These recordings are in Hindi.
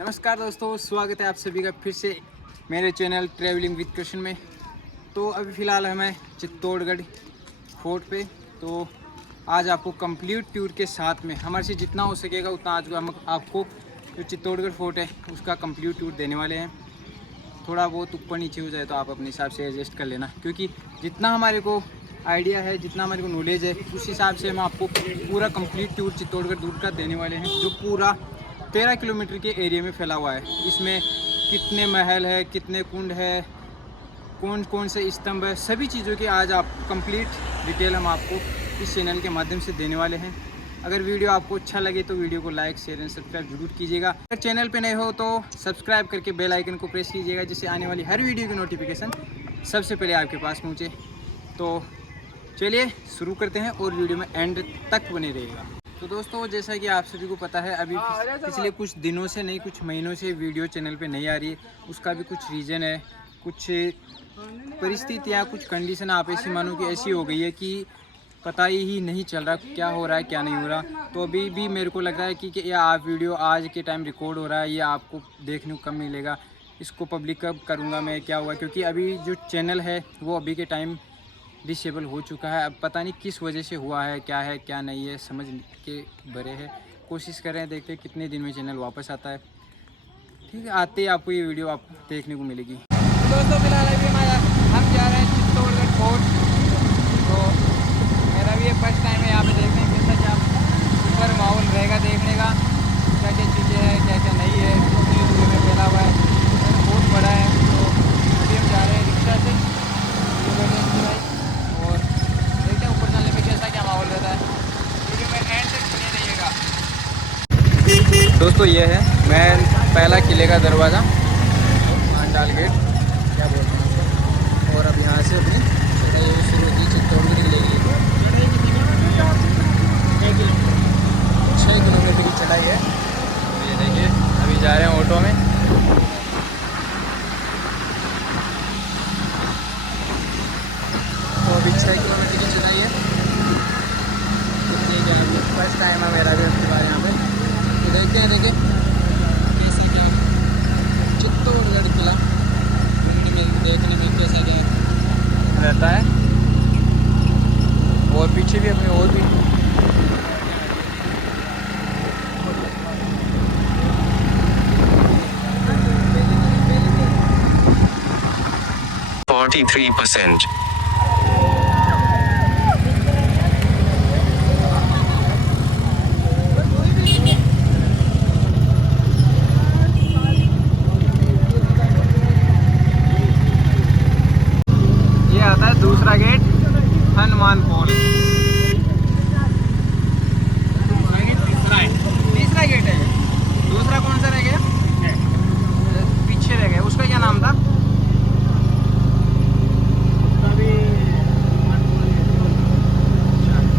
नमस्कार दोस्तों, स्वागत है आप सभी का फिर से मेरे चैनल ट्रैवलिंग विद कृष्ण में। तो अभी फ़िलहाल हमें चित्तौड़गढ़ फोर्ट पे। तो आज आपको कंप्लीट टूर के साथ में हमारे से जितना हो सकेगा उतना आज हम आपको जो चित्तौड़गढ़ फोर्ट है उसका कंप्लीट टूर देने वाले हैं। थोड़ा बहुत ऊपर नीचे हो जाए तो आप अपने हिसाब से एडजस्ट कर लेना, क्योंकि जितना हमारे को आइडिया है, जितना हमारे को नॉलेज है, उस हिसाब से हम आपको पूरा कंप्लीट टूर चित्तौड़गढ़ दूर का देने वाले हैं, जो पूरा 13 किलोमीटर के एरिया में फैला हुआ है। इसमें कितने महल है, कितने कुंड है, कौन कौन से स्तंभ है, सभी चीज़ों की आज आप कंप्लीट डिटेल हम आपको इस चैनल के माध्यम से देने वाले हैं। अगर वीडियो आपको अच्छा लगे तो वीडियो को लाइक, शेयर एंड सब्सक्राइब जरूर कीजिएगा। अगर चैनल पे नए हो तो सब्सक्राइब करके बेल आइकन को प्रेस कीजिएगा, जिससे आने वाली हर वीडियो की नोटिफिकेशन सबसे पहले आपके पास पहुँचे। तो चलिए शुरू करते हैं और वीडियो में एंड तक बने रहिएगा। तो दोस्तों, जैसा कि आप सभी को पता है, अभी पिछले कुछ दिनों से नहीं, कुछ महीनों से वीडियो चैनल पे नहीं आ रही है। उसका भी कुछ रीज़न है, कुछ परिस्थितियाँ, कुछ कंडीशन आप ऐसी मानो कि ऐसी हो गई है कि पता ही नहीं चल रहा क्या हो रहा है, क्या नहीं हो रहा। तो अभी भी मेरे को लग रहा है कि ये आप वीडियो आज के टाइम रिकॉर्ड हो रहा है, ये आपको देखने को कम मिलेगा। इसको पब्लिक कब करूँगा मैं, क्या हुआ, क्योंकि अभी जो चैनल है वो अभी के टाइम डिसेबल हो चुका है। अब पता नहीं किस वजह से हुआ है, क्या नहीं है, समझ के भरे है। कोशिश कर रहे हैं, देखते हैं कितने दिन में चैनल वापस आता है। ठीक है, आते ही आपको ये वीडियो आपको देखने को मिलेगी। तो दोस्तों, फिलहाल अभी हम जा रहे हैं चित्तौड़गढ़ फोर्ट। तो मेरा भी ये फर्स्ट टाइम है यहाँ पे देखने में, कैसा क्या ऊपर माहौल रहेगा देखने का, क्या क्या चीज़ें हैं, क्या क्या नहीं है, कितनी दूरी में फैला हुआ है, बहुत बड़ा है। तो अभी हम जा रहे हैं रिक्शा से और देखते हैं ऊपर चलने में कैसा क्या माहौल रहता है। वीडियो में एंड तक बने रहिएगा। दोस्तों, ये है मेन पहला किले का दरवाज़ा, मांडाल गेट क्या बोलते हैं। और अब यहाँ से अपनी चढ़ाई शुरू होती है चित्तौड़गढ़ किले के लिए। 6 किलोमीटर की चढ़ाई है। ये देखिए, अभी जा रहे हैं ऑटो में। तो अभी 6 किलोमीटर की चढ़ाई है। फर्स्ट टाइम है मेरा भी अपनी बार यहाँ पे। तो देखते हैं कैसे क्या चित्तौड़गढ़ किला देखने में कैसा क्या रहता है। और पीछे भी अपने और भी 43%. ये आता है दूसरा गेट, हनुमान पोल। तीसरा गेट है। दूसरा कौन सा रह गया? पीछे रह गया, उसका क्या नाम था?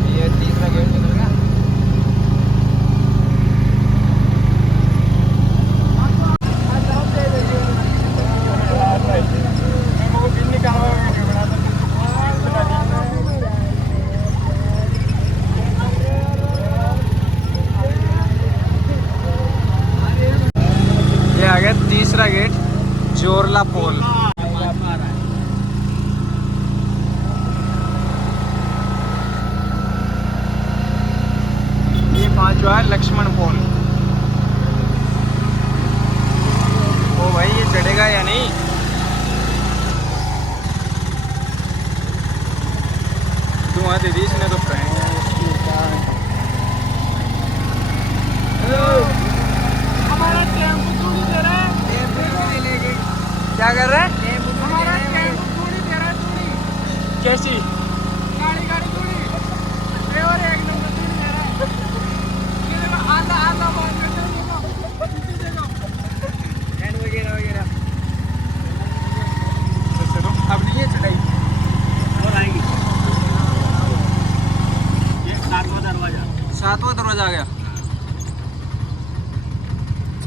ये तीसरा गेट निकल गया। ये आ गया तीसरा गेट, जोरला पोल। ये 5वां है लक्ष्मण पोल। ओ भाई, ये चढ़ेगा या नहीं? धुआं दे दी इसने तो। हमारा टेम्पो थोड़ी दे रहा है, क्या कर रहा है? हमारा टेम्पो थोड़ी दे रहा है, थोड़ी कैसी गाड़ी थोड़ी ड्राइवर एक नंबर थोड़ी दे रहा है। ये देखो, आधा बात करते हैं, देखो एंड वगैरह। चलो, अब नहीं है चढ़ाई और आएंगी। ये 7वां दरवाजा आ गया।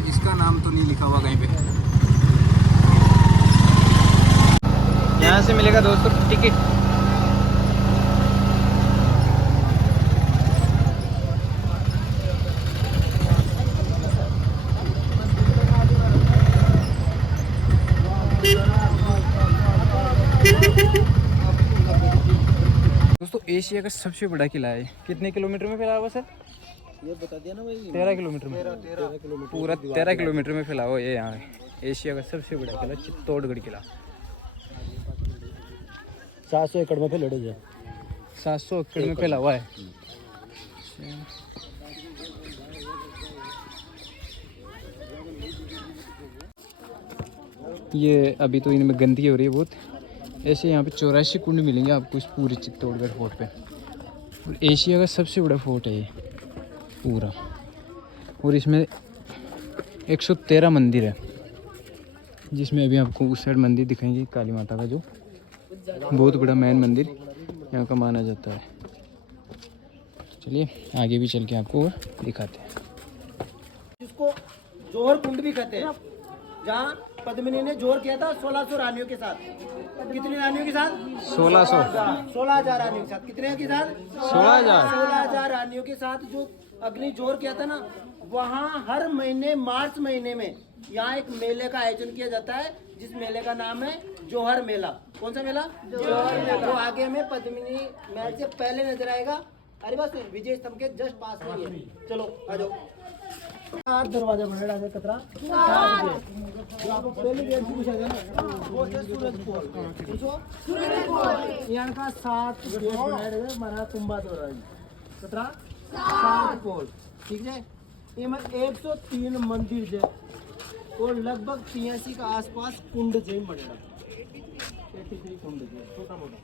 इसका नाम तो नहीं लिखा हुआ कहीं पे। यहाँ से मिलेगा दोस्तों टिकट। एशिया का सबसे बड़ा किला है। कितने किलोमीटर में फैला हुआ सर? ये बता दिया ना भाई, 13 किलोमीटर में। 13 किलोमीटर पूरा 13 किलोमीटर में फैला हुआ ये यहाँ एशिया का सबसे बड़ा किला चित्तौड़गढ़ किला। 700 एकड़ में फैले है। 700 एकड़ में फैला हुआ है। ये अभी तो इनमें गंदगी हो रही है बहुत। ऐसे यहाँ पे 84 कुंड मिलेंगे आपको इस पूरे चित्तौड़गढ़ फोर्ट पे। और एशिया का सबसे बड़ा फोर्ट है ये पूरा। और इसमें 113 मंदिर है, जिसमें अभी आपको उस साइड मंदिर दिखाएंगे काली माता का, जो बहुत बड़ा मेन मंदिर यहाँ का माना जाता है। चलिए आगे भी चल के आपको दिखाते हैं। जिसको जोहर कुंड भी कहते हैं, जहाँ पद्मिनी ने जोहर किया था 1600 रानियों के साथ। कितनी रानियों के साथ? 16,000 रानियों के साथ। कितने के साथ? 16,000 रानियों के साथ जो अग्नि जोहर किया था ना, वहाँ हर महीने मार्च महीने में यहाँ एक मेले का आयोजन किया जाता है, जिस मेले का नाम है जोहर मेला। कौन सा मेला? जोहर मेला। जो आगे में पद्मिनी महल से पहले नजर आएगा। अरे बस विजय स्तंभ के जस्ट पास में ही है। चलो आ जाओ। 8 दरवाजा बनेगा कतरा 7 गेट। जो आपको पहले गेट से पूछा जाए ना, वो है सूरज पोल। पूछो सूरज पोल। यहाँ का 7 गेट बनाएगा हमारा कुंभा दौरा कतरा 7 पोल। ठीक है। इनमें 103 मंदिर है और लगभग 83 का आसपास कुंड जैन बनेगा। 83 कुंड है, छोटा मोटा,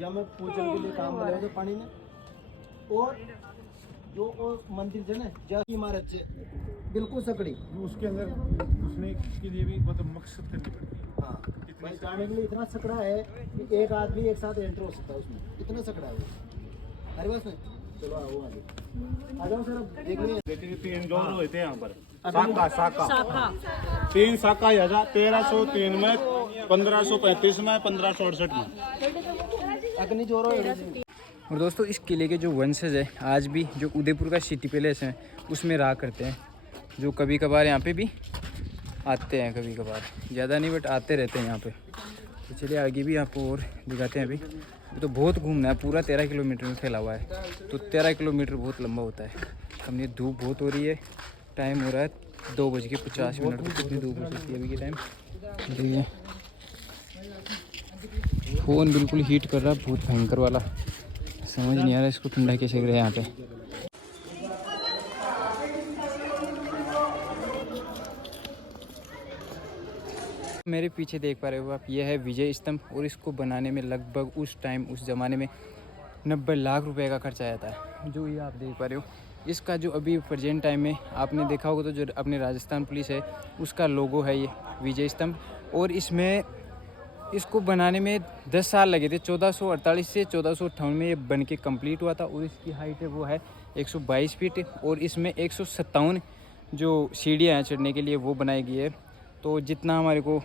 जब मैं पूजन के लिए काम करेगा पानी में। और जो मंदिर है ना, जैसी इमारत है बिल्कुल सकड़ी, उसके अंदर घुसने के लिए भी मतलब मकसद करनी पड़ती है। हाँ, भाई जाने के लिए इतना सकड़ा है कि एक आदमी एक साथ एंटर हो सकता है उसमें, इतना सकड़ा है वो। अरे बस में चलो आओ आगे आ जाओ सर। अब देख लीजिए, देखिए 3 जोर हुए थे यहाँ पर। शाखा 3 शाखा 1303 में, 1535 में, 1568 में अग्नि जोरो। और दोस्तों इस किले के जो वंशज है आज भी जो उदयपुर का सिटी पैलेस है उसमें रहा करते हैं, जो कभी कभार यहाँ पे भी आते हैं, कभी कभार ज़्यादा नहीं बट आते रहते हैं यहाँ पे। तो चलिए आगे भी आपको और दिखाते हैं। अभी तो बहुत घूमना है, पूरा 13 किलोमीटर में फैला हुआ है। तो 13 किलोमीटर बहुत लंबा होता है। हमने धूप बहुत हो रही है, टाइम हो रहा है 2:50। कितनी धूप हो सकती है अभी के टाइम? देखिए फ़ोन बिल्कुल हीट कर रहा है, बहुत भयंकर वाला। समझ नहीं आ रहा इसको ठंडा कैसे कर रहे हैं यहाँ पे। मेरे पीछे देख पा रहे हो आप, ये है विजय स्तंभ। और इसको बनाने में लगभग उस टाइम उस ज़माने में 90 लाख रुपए का खर्चा आया था। जो ये आप देख पा रहे हो, इसका जो अभी प्रेजेंट टाइम में आपने देखा होगा तो जो अपने राजस्थान पुलिस है उसका लोगो है ये विजय स्तंभ। और इसमें इसको बनाने में 10 साल लगे थे। 1448 से 1458 में ये बन के कम्प्लीट हुआ था। और इसकी हाइट है वो है 122 फीट। और इसमें 157 जो सीढ़ियाँ हैं चढ़ने के लिए वो बनाई गई है। तो जितना हमारे को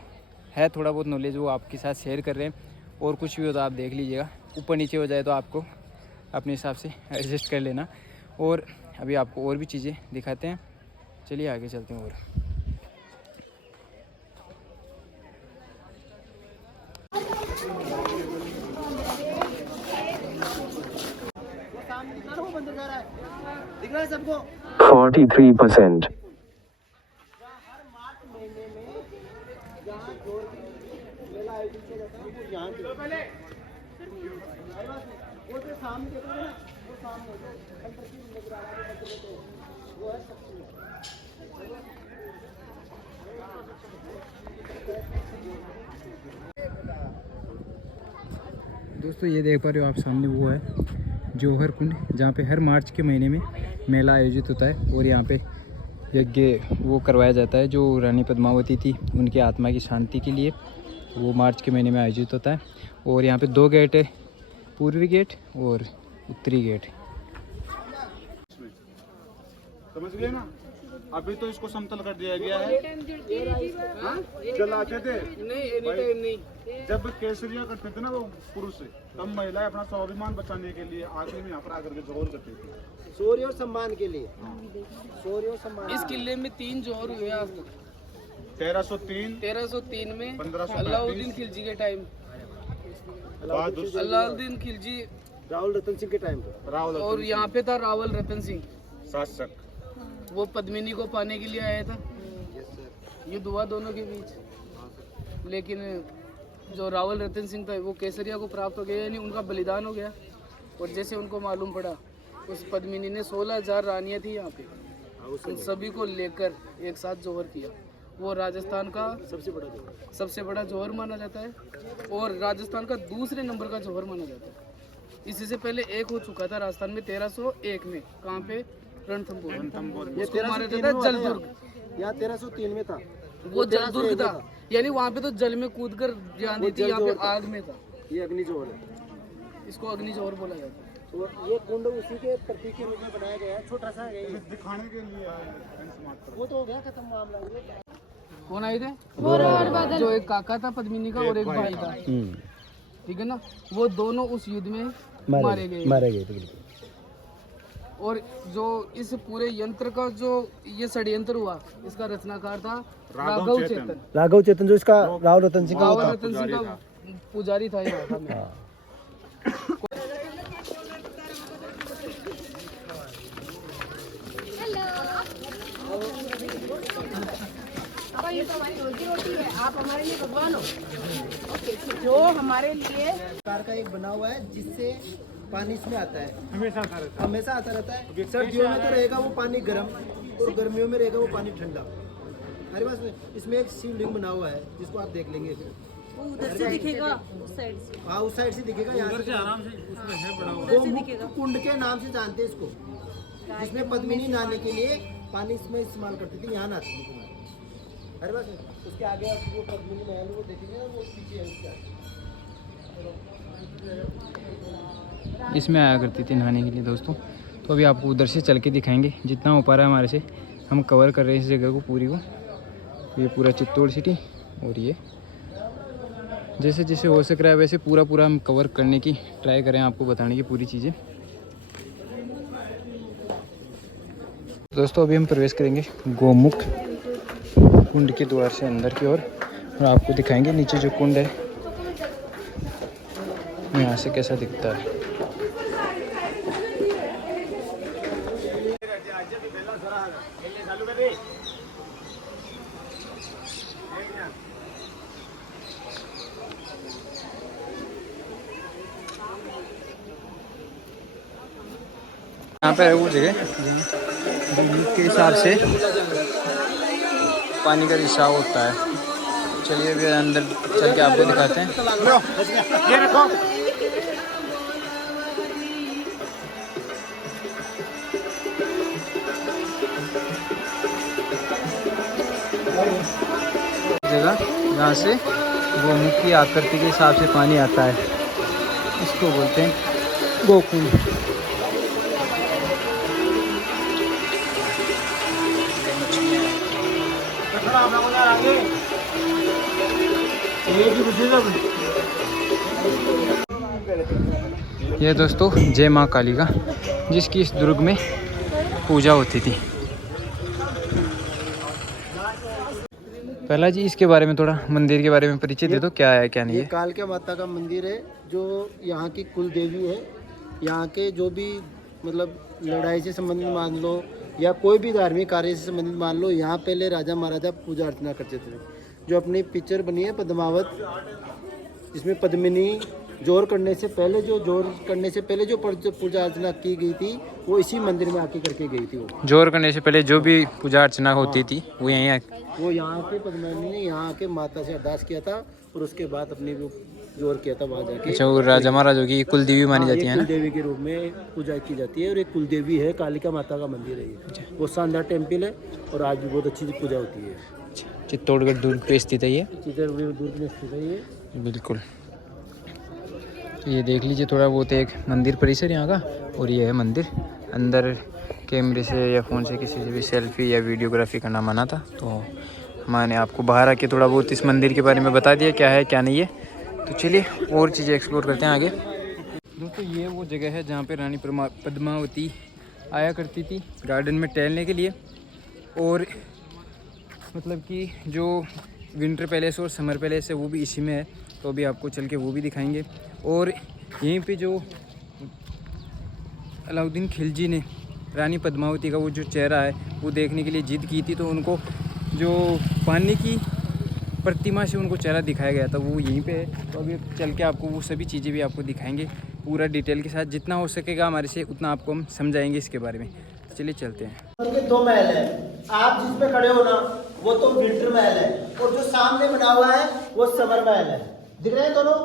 है थोड़ा बहुत नॉलेज वो आपके साथ शेयर कर रहे हैं। और कुछ भी हो तो आप देख लीजिएगा, ऊपर नीचे हो जाए तो आपको अपने हिसाब से एडजस्ट कर लेना। और अभी आपको और भी चीज़ें दिखाते हैं, चलिए आगे चलते हैं। और दिख रहा है सबको? 43%. हर मार्च महीने में जहाँ जोर की मेला आयोजित किया जाता है वो यहाँ पे। वो जो सामने देखोगे ना, वो सामने जो कंट्री नजर आ रहा है वो है शक्ति। दोस्तों ये देख पा रहे हो आप सामने, वो है जोहर कुंड, जहाँ पे हर मार्च के महीने में मेला आयोजित होता है। और यहाँ पे यज्ञ वो करवाया जाता है जो रानी पद्मावती थी उनकी आत्मा की शांति के लिए। वो मार्च के महीने में आयोजित होता है। और यहाँ पे 2 गेट है, पूर्वी गेट और उत्तरी गेट। समझ गए ना? अभी तो इसको समतल कर दिया गया है। जलाते थे नहीं। जब केसरिया करते थे ना वो पुरुष, तब महिलाएं अपना स्वाभिमान बचाने के लिए आखिर में यहाँ पर आकर के जोहर करते थे, शौर्य और सम्मान के लिए। शौर्य और सम्मान। इस किले में 3 जोहर हुए आज तक। 1303 में अलाउद्दीन खिलजी के टाइम। अलाउद्दीन खिलजी राहुल रतन सिंह के टाइम पे। और यहाँ पे था रावल रतन सिंह, शासक। वो पद्मिनी को पाने के लिए आया था। युद्ध हुआ दोनों के बीच, लेकिन जो रावल रतन सिंह था वो केसरिया को प्राप्त हो गया, यानी उनका बलिदान हो गया। और जैसे उनको मालूम पड़ा, उस पद्मिनी ने 16,000 रानियाँ थी यहाँ पे, उन सभी को लेकर एक साथ जौहर किया। वो राजस्थान का सबसे बड़ा जौहर माना जाता है और राजस्थान का दूसरे नंबर का जौहर माना जाता है। इसी से पहले एक हो चुका था राजस्थान में 1301 में। कहाँ पे? रणथंभौर। इसको मारा जाता है जलदुर्ग। यहाँ 1303 में था, वो जलदुर्ग था, यानी वहाँ पे तो जल में कूद कर जान दी थी, यहाँ पे आग में था। ये अग्नि जौहर है, इसको अग्नि जौहर बोला जाता है। तो ये कुंड उसी के प्रतीक के रूप में बनाया गया है, छोटा सा है ये। दिखाने के लिए आए हैं। वो तो हो गया खत्म मामला। ये कौन आए थे? जो एक काका था पद्मिनी का और एक भाई था, ठीक है ना। वो दोनों उस युद्ध में मारे गए थे। और जो इस पूरे यंत्र का जो ये षड्यंत्र हुआ, इसका रचनाकार था राघव चेतन। राघव चेतन जो इसका राहुल रतन सिंह रावल रतन सिंह का पुजारी था यहाँ का। ये तो हमारी रोजी रोटी है, आप हमारे लिए भगवान हो। जो हमारे लिए प्रकार का एक बना हुआ है जिससे पानी इसमें आता है, हमेशा आता रहता है। सर्दियों में तो रहेगा वो पानी गर्म और गर्मियों में रहेगा वो पानी ठंडा। हमारे पास इसमें एक शिवलिंग बना हुआ है जिसको आप देख लेंगे, वो उधर से दिखेगा, उस साइड से। हाँ उस साइड से दिखेगा, यहाँ से आराम से उसमें है बड़ा हुआ। वो मुक्त कुंड के नाम से जानते हैं इसको, जिसमें पद्मिनी नहाने के लिए पानी इसमें इस्तेमाल करती थी, यहाँ नहाती थी। अरे बस उसके आगे आप वो पद्मिनी महल वो देखेंगे ना, वो पीछे है उसके आगे। इसमें आया करती थी नहाने के लिए दोस्तों। तो अभी आपको उधर से चल के दिखाएंगे, जितना हो पा रहा है हमारे से हम कवर कर रहे हैं इस जगह को पूरी को। तो ये पूरा चित्तौड़ सिटी, और ये जैसे जैसे हो सक रहा है वैसे पूरा हम कवर करने की ट्राई करें, आपको बताने की पूरी चीज़ें। दोस्तों अभी हम प्रवेश करेंगे गोमुख कुंड के द्वार से अंदर की ओर, और आपको दिखाएंगे नीचे जो कुंड है यहाँ से कैसा दिखता है। यहाँ पे है वो जगह के हिसाब से पानी का रिसाव होता है। चलिए अभी अंदर चल के आपको दिखाते हैं। ये रखो। जगह जहाँ से गोमुख की आकृति के हिसाब से पानी आता है, इसको बोलते हैं गोकुंड। ये दोस्तों जय माँ काली का, जिसकी इस दुर्ग में पूजा होती थी। पहला जी इसके बारे में थोड़ा मंदिर के बारे में परिचय दे दो, क्या है क्या नहीं ये है। कालिका माता का मंदिर है जो यहाँ की कुल देवी है। यहाँ के जो भी मतलब लड़ाई से संबंधित मान लो या कोई भी धार्मिक कार्य से संबंधित मान लो, यहाँ पहले राजा महाराजा पूजा अर्चना करते थे। जो अपनी पिक्चर बनी है पद्मावत, जिसमें पद्मिनी जोर करने से पहले जो पूजा अर्चना की गई थी वो इसी मंदिर में आके करके गई थी। वो जोर करने से पहले जो भी पूजा अर्चना होती थी वो यहीं वो यहाँ के पद्मिनी ने यहाँ आके माता से अरदास किया था और उसके बाद अपनी वो जोर किया था वहाँ जाके। अच्छा, वो राजा महाराजों की कुल देवी मानी जाती है ना। कुल देवी के रूप में पूजा की जाती है और एक कुल देवी है, कालिका माता का मंदिर है ये। वो शानदार टेम्पल है और आज भी बहुत अच्छी पूजा होती है। चित्तौड़गढ़ दुर्ग पे स्थित है ये। चित्तौड़गढ़ दुर्ग में स्थित है ये, बिल्कुल। तो ये देख लीजिए थोड़ा बहुत एक मंदिर परिसर यहाँ का, और ये है मंदिर। अंदर कैमरे से या फ़ोन से किसी से भी सेल्फी या वीडियोग्राफी करना मना था, तो मैंने आपको बाहर आके थोड़ा बहुत इस मंदिर के बारे में बता दिया क्या है क्या नहीं है। तो चलिए और चीज़ें एक्सप्लोर करते हैं आगे। दोस्तों ये वो जगह है जहाँ पे रानी पद्मावती आया करती थी गार्डन में टहलने के लिए, और मतलब कि जो विंटर पैलेस और समर पैलेस है वो भी इसी में है। तो अभी आपको चल के वो भी दिखाएंगे। और यहीं पे जो अलाउद्दीन खिलजी ने रानी पद्मावती का वो जो चेहरा है वो देखने के लिए जिद की थी, तो उनको जो पानी की प्रतिमा से उनको चेहरा दिखाया गया था वो यहीं पे है। तो अभी चल के आपको वो सभी चीज़ें भी आपको दिखाएंगे पूरा डिटेल के साथ, जितना हो सकेगा हमारे से उतना आपको हम समझाएंगे इसके बारे में। तो चलिए चलते हैं। उनके 2 महल है, आप जिस पे खड़े हो ना वो तो विंटर महल है, और जो सामने बना हुआ है वो समर महल है। दिख रहे हैं दोनों?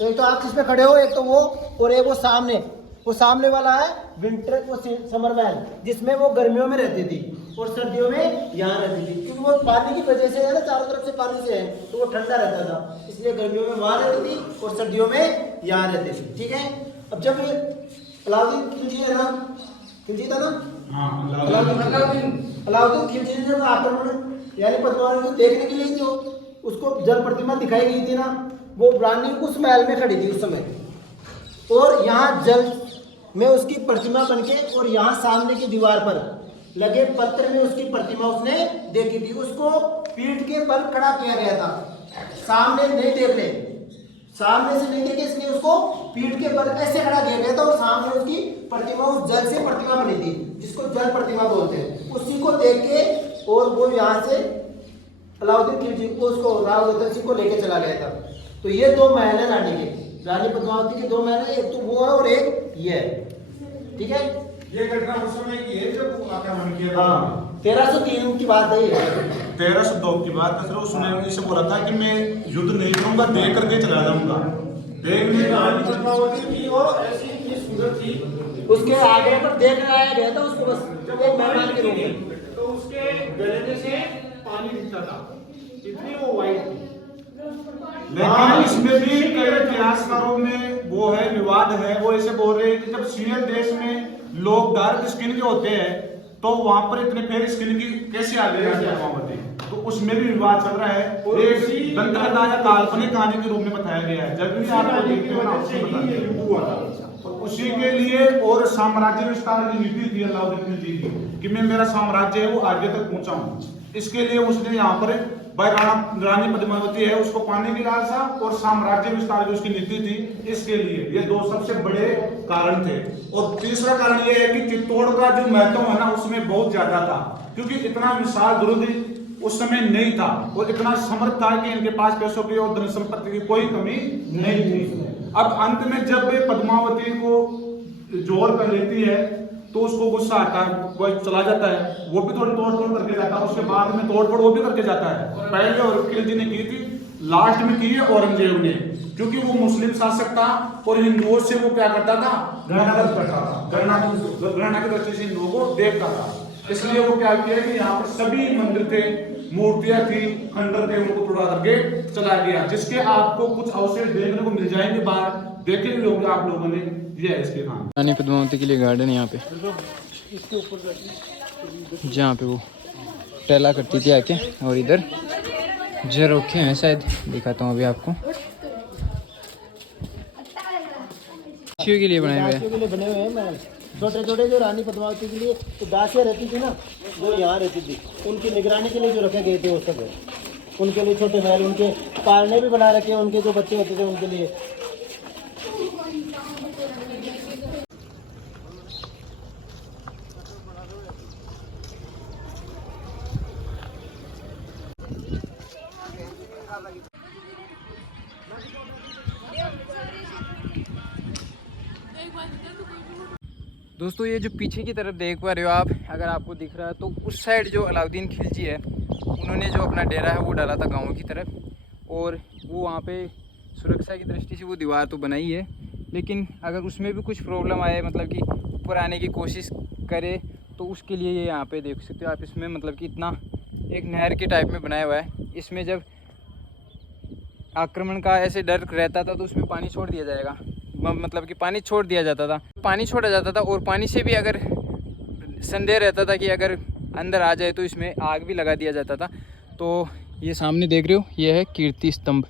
एक तो आप जिस पे खड़े हो, एक तो वो, और एक वो सामने वाला है विंटर, वो समर महल, जिसमें वो गर्मियों में रहती थी और सर्दियों में यहाँ रहती थी, क्योंकि वो पानी की वजह से है ना, चारों तरफ से पानी से है तो वो ठंडा रहता था, इसलिए गर्मियों में वहाँ रहती थी और सर्दियों में यहाँ रहती थी। ठीक है। अब जब अलाउद्दीन खिलजी है ना, खिलजी था ना, अलाउद्दीन खिलजी ने जब आक्रमण यानी पद्मावती को देखने के लिए जो उसको जल प्रतिमा दिखाई गई थी ना, वो रानी उस महल में खड़ी थी उस समय, और यहाँ जल में उसकी प्रतिमा बनके, और यहाँ सामने की दीवार पर लगे पत्थर में उसकी प्रतिमा उसने देखी थी। उसको पीठ के बल खड़ा किया गया था, सामने नहीं देख रहे, सामने से नहीं देखे, इसलिए उसको पीठ के बल ऐसे खड़ा किया गया था, और सामने उसकी प्रतिमा उस जल से प्रतिमा बनी थी, जिसको जल प्रतिमा बोलते हैं। उसी को देख के और वो यहाँ से अलाउद्दीन खिलजी को उसको राव रतन सिंह को लेके चला गया था। तो ये 2 महल है रानी के, रानी पद्मावती के 2 महल है, एक तो वो है और एक ये है। ठीक है। ये घटना उस समय की है जब आक्रमण किया था। 1303 की बात है ये। 1302 की बात है। उसने इसे बोला था कि मैं युद्ध नहीं करूंगा, देख करके चला जाऊंगा। देखने ऐसी इतनी सुंदर थी, उसके आगे पर देख आया गया था उसको, बस एक मेहमान के रूप में, तो उसके गले में से पानी दिखता था, इतनी वो वाइट थी। लेकिन इसमें भी कई इतिहासकारों में वो है, विवाद है, वो ऐसे बोल रहे हैं कि जब सीनियर देश में लोग डार्क स्किन के होते हैं तो वहां पर इतने फेयर स्किन की कैसे आ गए पद्मावती, तो उसमें भी विवाद चल रहा है। एक दंतकथा या काल्पनिक कहानी के रूप में बताया गया है, जब भी आपको देखते हो ना उसमें बताया, तो उसी के लिए और साम्राज्य विस्तार की नीति थी अलाउद्दीन खिलजी की कि मैं मेरा साम्राज्य है वो आगे तक पहुंचाऊं। इसके लिए उसने यहाँ पर रानी पद्मावती है उसको पाने की लालसा और साम्राज्य विस्तार की उसकी नीति थी। इसके लिए ये 2 सबसे बड़े कारण थे। और तीसरा कारण ये है कि चित्तौड़ का जो महत्व है ना उसमें बहुत ज्यादा था, क्योंकि इतना विशाल दुर्ग उस समय नहीं था और इतना समर्थ था कि इनके पास पैसों की और धन संपत्ति की कोई कमी नहीं थी। अब अंत में जब पद्मावती को जोर कर लेती है तो उसको गुस्सा आता है, वो चला जाता है, वो भी थोड़ी तोड़ फोड़ करके जाता है, उसके बाद में तोड़ फोड़ वो भी करके जाता है। पहले और खिलजी ने की थी, लास्ट में की है औरंगजेब ने, क्योंकि वो मुस्लिम शासक था और हिंदुओं से वो क्या करता था, नफरत करता था, घृणा की दृष्टि से हिंदुओं को देखता था। इसलिए वो क्या किया कि यहाँ पर सभी मंदिर थे, मूर्तियां थी, खंडर थे, उनको तोड़ा करके चला गया, जिसके आपको कुछ अवशेष देखने को मिल जाएंगे बाहर, देखे भी होंगे आप लोगों ने। ये है इसके नाम रानी पद्मावती के लिए गार्डन यहाँ पे, जहाँ पे वो टहला करती थी आके, और इधर झरोखे हैं शायद, दिखाता हूँ अभी आपको, पक्षियों के लिए बनाए हुए हैं। के लिए बने हुए हैं महल, छोटे छोटे, जो रानी पद्मावती के लिए तो दासियाँ रहती थी ना, जो यहाँ रहती थी, उनकी निगरानी के लिए जो रखे गए थे वो सब है, उनके लिए छोटे महल, उनके पालने भी बना रखे हैं, उनके जो बच्चे होते थे उनके लिए। दोस्तों ये जो पीछे की तरफ देख पा रहे हो आप, अगर आपको दिख रहा है तो उस साइड जो अलाउद्दीन खिलजी है उन्होंने जो अपना डेरा है वो डाला था गाँव की तरफ, और वो वहाँ पे सुरक्षा की दृष्टि से वो दीवार तो बनाई है, लेकिन अगर उसमें भी कुछ प्रॉब्लम आए, मतलब कि ऊपर आने की कोशिश करे, तो उसके लिए ये यहाँ पे देख सकते हो आप, इसमें मतलब कि इतना एक नहर के टाइप में बनाया हुआ है। इसमें जब आक्रमण का ऐसे डर रहता था तो उसमें पानी छोड़ दिया जाएगा, मतलब कि पानी छोड़ दिया जाता था, पानी छोड़ा जाता था, और पानी से भी अगर संदेह रहता था कि अगर अंदर आ जाए तो इसमें आग भी लगा दिया जाता था। तो ये सामने देख रहे हो, ये है कीर्ति स्तंभ।